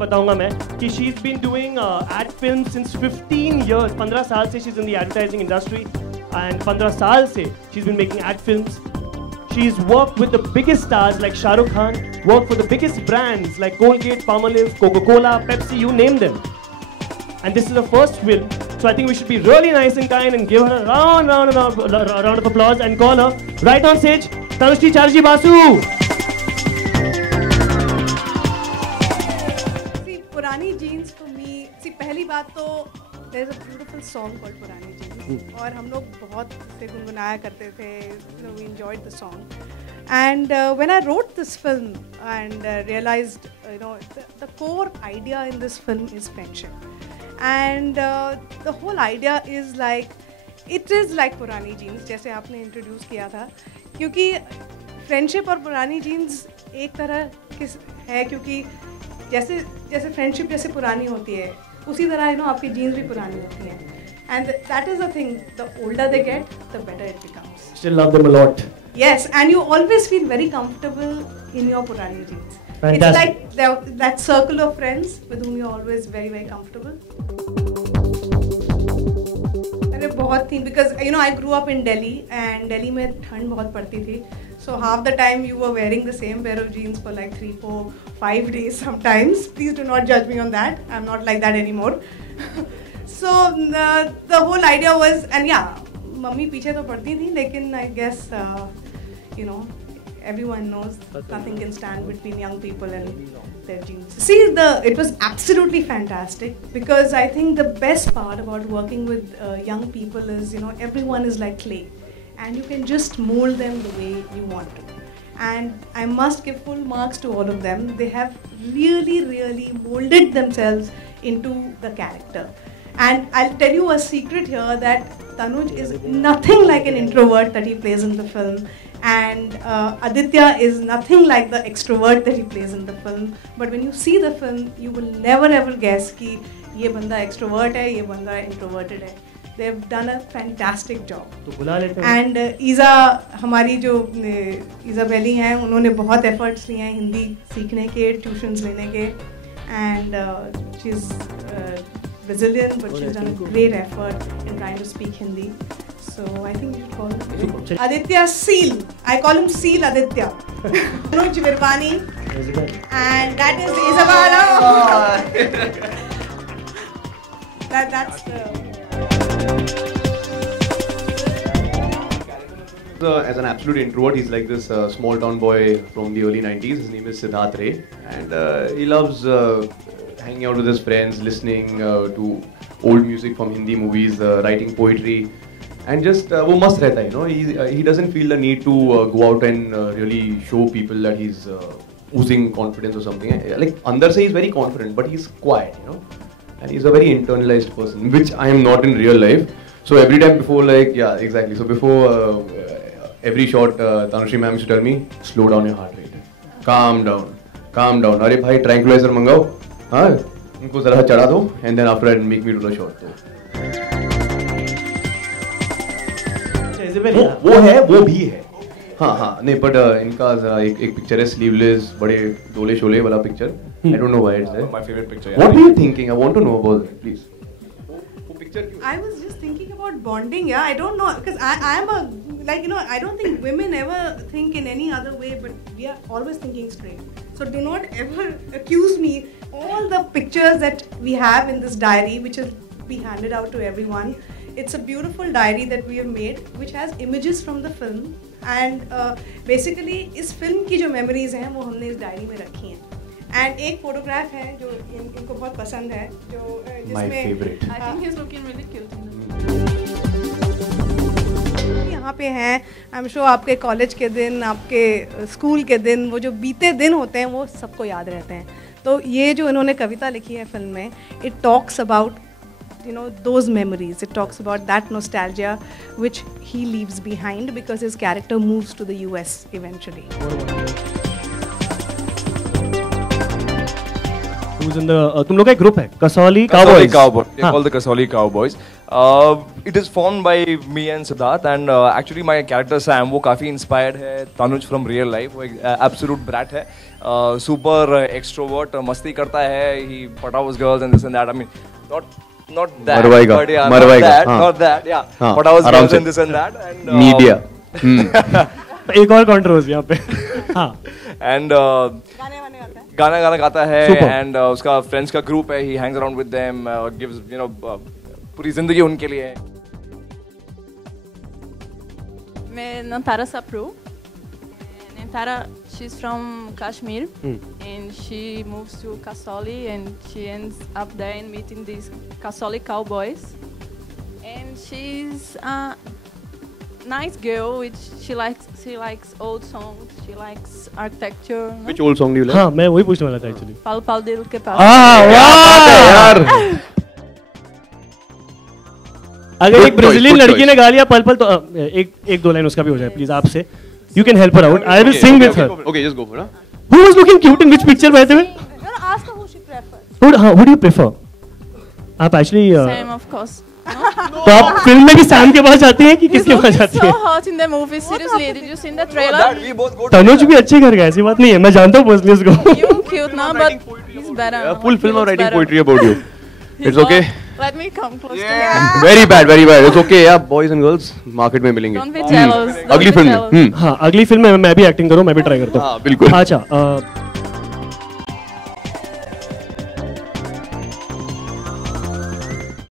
बताऊंगा मैं कि she's been doing ad films since 15 years. 15 साल से she's in the advertising industry and 15 साल से she's been making ad films. She's worked with the biggest stars like Shah Rukh Khan, worked for the biggest brands like Colgate, Palmolive, Coca-Cola, Pepsi, you name them. And this is her first film, so I think we should be really nice and kind and give her a round of applause and call her right on stage, Tanushri Chatterjee Basu. See, Purani Jeans for me, see पहली बात तो there's a beautiful song called Purani Jeans और हम लोग बहुत से गुनगुनाया करते थे, we enjoyed the song. And when I wrote this film and realized, the core idea in this film is friendship. And the whole idea is like, it is like Purani Jeans, जैसे आपने introduce किया था, क्योंकि friendship और Purani Jeans एक तरह किस है, क्योंकि जैसे friendship जैसे पुरानी होती है, उसी तरह आपकी jeans भी पुरानी होती हैं. And that is the thing, the older they get, the better it becomes. Still love them a lot. Yes, and you always feel very comfortable in your Purani jeans. Fantastic. It's like that circle of friends with whom you're always very, very comfortable. अरे बहुत थी, because I grew up in Delhi and Delhi में ठंड बहुत पड़ती थी. So half the time you were wearing the same pair of jeans for like 3, 4, 5 days sometimes. Please do not judge me on that. I'm not like that anymore. So the whole idea was, and yeah, mummy पीछे तो पड़ती थी, लेकिन I guess everyone knows nothing can stand between young people and their jeans. See, it was absolutely fantastic, because I think the best part about working with young people is everyone is like clay, and you can just mold them the way you want to. And I must give full marks to all of them. They have really, really molded themselves into the character. And I'll tell you a secret here, that Tanuj is nothing like an introvert that he plays in the film, and Aditya is nothing like the extrovert that he plays in the film. But when you see the film, you will never ever guess कि ये बंदा extrovert है, ये बंदा introverted है. They've done a fantastic job. तो बुला लेते हैं. And ईज़ा, हमारी जो ईज़ा बेली हैं, उन्होंने बहुत efforts लिए हैं हिंदी सीखने के, tuitions लेने के, and she's Brazilian, but she's done a great effort in trying to speak Hindi. So I think you should call him Aditya Seal. I call him Seal Aditya. Anuj Virvani. And that is Isabella. That's as an absolute introvert, he's like this small town boy from the early 90s. His name is Siddharth Ray, and he loves hanging out with his friends, listening to old music from Hindi movies, writing poetry, and just वो मस्त रहता है, he doesn't feel the need to go out and really show people that he's oozing confidence or something. Like अंदर से he's very confident, but he's quiet, and he's a very internalized person, which I am not in real life. So every time before, so before every shot, Tanushri ma'am used to tell me, slow down your heart rate, calm down. अरे भाई tranquilizer मंगाओ, हाँ, उनको ज़रा चढ़ा दो, and then after that make me do the shot. वो है, वो भी है, हाँ, नहीं, but इनका एक picture है sleeveless, बड़े डोले शोले वाला picture. I don't know why it's there. My favorite picture. What were you thinking? I want to know about it, please. I was just thinking about bonding, yeah. I don't know, because I am a, I don't think women ever think in any other way, but we are always thinking straight. So do not ever accuse me. All the pictures that we have in this diary, which will be handed out to everyone, it's a beautiful diary that we have made, which has images from the film. And basically, इस film की जो memories हैं, वो हमने इस diary में रखी हैं. And एक photograph है जो इनको बहुत पसंद है, जो जिसमें My favorite. I think he's looking really cute. यहाँ पे हैं, I'm sure आपके कॉलेज के दिन, आपके स्कूल के दिन, वो जो बीते दिन होते हैं, वो सबको याद रहते हैं. तो ये जो इन्होंने कविता लिखी है फिल्म में, it talks about those memories. It talks about that nostalgia which he leaves behind because his character moves to the US eventually. who's in the तुम लोग का एक ग्रुप है Kasauli Cowboys. They're called the Kasauli Cowboys. It is formed by me and Siddharth, and actually my character Sam वो काफी inspired है Tanuj from real life. वो एक absolute brat है, super extrovert, मस्ती करता है, he pataus girls and this and that. I mean, not that, मरवाएगा, but yeah, मरवाएगा, not that, yeah. हाँ, Pataus girls and this and that, and media. एक और controversy यहाँ पे. हाँ. And गाना गाता है, and उसका friends का group है, he hangs around with them, gives पूरी जिंदगी उनके लिए है. मैं Nantara Sapru. Nantara, she's from Kashmir, and she moves to Kasauli, and she ends up there and meeting these Kasauli Cowboys. And she's a nice girl, which she likes old songs, she likes architecture. Which old song do you like? हाँ मैं वही पूछने वाला था actually. पल पल दिल के पास. यार. अगर एक ब्राजीलियन लड़की ने गा लिया पल पल तो एक दो लाइन उसका भी हो जाए प्लीज आपसे. You can help her out. I will sing with her. Okay, just go for it. Who was looking cute in which picture by the way? Ask her who she prefers. Who do you prefer? आप actually Sam, of course. तो आप film में भी Sam के पास जाती हैं कि किसके पास जाती So हैं? hot in the movie. Seriously, did you see the trailer? We both go. Tanuj भी अच्छे घर गए, ऐसी बात नहीं है, मैं जानता हूँ पर्सनली उसको. You cute now, but he's better. Full film of writing poetry about you. It's okay. Let me come close to him. Very bad, very bad. It's okay, yeah. Boys and girls, market में मिलेंगे. Don't be jealous. अगली film में. हाँ अगली film में मैं भी acting करूँ, मैं भी ट्राई करता हूँ. हाँ बिल्कुल. अच्छा